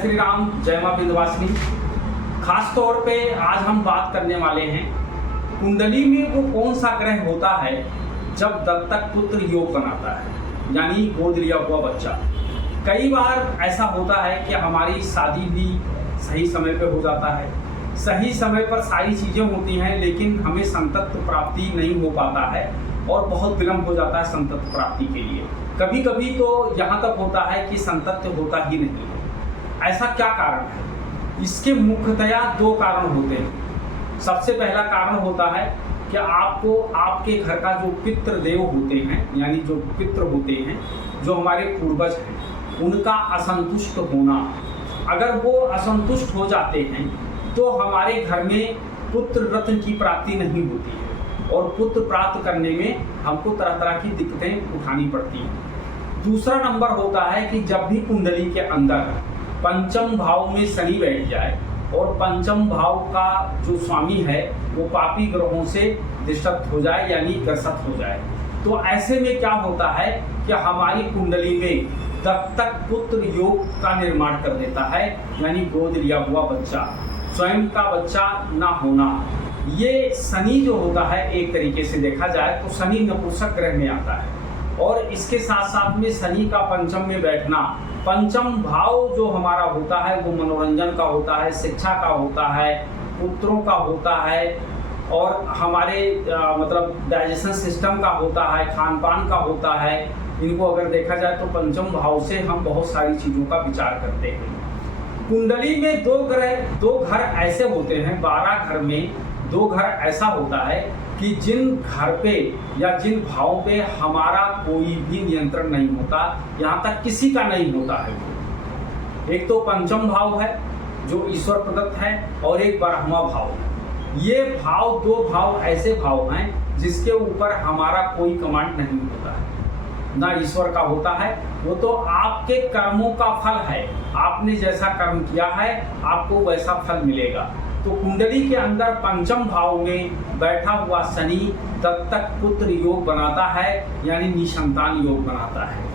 श्री राम, जय मां विंध्यवासिनी। खास तौर पे आज हम बात करने वाले हैं कुंडली में वो कौन सा ग्रह होता है जब दत्तक पुत्र योग बनाता है, यानी गोद लिया हुआ बच्चा। कई बार ऐसा होता है कि हमारी शादी भी सही समय पे हो जाता है, सही समय पर सारी चीज़ें होती हैं, लेकिन हमें संतत्व प्राप्ति नहीं हो पाता है और बहुत विलम्ब हो जाता है संतत्व प्राप्ति के लिए। कभी कभी तो यहाँ तक होता है कि संतत्व होता ही नहीं है। ऐसा क्या कारण है? इसके मुख्यतया दो कारण होते हैं। सबसे पहला कारण होता है कि आपको आपके घर का जो पितृदेव होते हैं, यानी जो पितृ होते हैं, जो हमारे पूर्वज हैं, उनका असंतुष्ट होना। अगर वो असंतुष्ट हो जाते हैं तो हमारे घर में पुत्र रत्न की प्राप्ति नहीं होती है और पुत्र प्राप्त करने में हमको तरह तरह की दिक्कतें उठानी पड़ती हैं। दूसरा नंबर होता है कि जब भी कुंडली के अंदर पंचम भाव में शनि बैठ जाए और पंचम भाव का जो स्वामी है वो पापी ग्रहों से दिष्ट हो जाए, यानी ग्रसित हो जाए, तो ऐसे में क्या होता है कि हमारी कुंडली में दत्तक पुत्र योग का निर्माण कर देता है, यानी गोद लिया हुआ बच्चा, स्वयं का बच्चा ना होना। ये शनि जो होता है, एक तरीके से देखा जाए तो शनि नपुंसक ग्रह में आता है और इसके साथ साथ में शनि का पंचम में बैठना। पंचम भाव जो हमारा होता है वो मनोरंजन का होता है, शिक्षा का होता है, पुत्रों का होता है और हमारे मतलब डाइजेशन सिस्टम का होता है, खान पान का होता है। इनको अगर देखा जाए तो पंचम भाव से हम बहुत सारी चीज़ों का विचार करते हैं। कुंडली में दो घर ऐसे होते हैं, 12 घर में 2 घर ऐसा होता है कि जिन घर पे या जिन भाव पे हमारा कोई भी नियंत्रण नहीं होता, यहाँ तक किसी का नहीं होता है। एक तो पंचम भाव है जो ईश्वर प्रदत्त है और एक बारहवां भाव है। ये भाव 2 भाव ऐसे भाव हैं जिसके ऊपर हमारा कोई कमांड नहीं होता है, ना ईश्वर का होता है। वो तो आपके कर्मों का फल है, आपने जैसा कर्म किया है आपको वैसा फल मिलेगा। तो कुंडली के अंदर पंचम भाव में बैठा हुआ शनि दत्तक पुत्र योग बनाता है, यानी निसंतान योग बनाता है।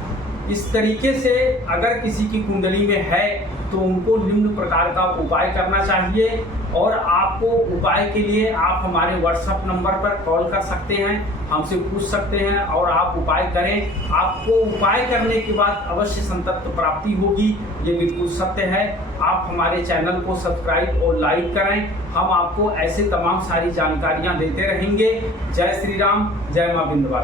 इस तरीके से अगर किसी की कुंडली में है तो उनको निम्न प्रकार का उपाय करना चाहिए और आपको उपाय के लिए आप हमारे व्हाट्सएप नंबर पर कॉल कर सकते हैं, हमसे पूछ सकते हैं और आप उपाय करें। आपको उपाय करने के बाद अवश्य संतत्व प्राप्ति होगी, ये बिल्कुल सत्य है। आप हमारे चैनल को सब्सक्राइब और लाइक करें, हम आपको ऐसे तमाम सारी जानकारियां देते रहेंगे। जय श्री राम, जय मां विंध्यवासिनी।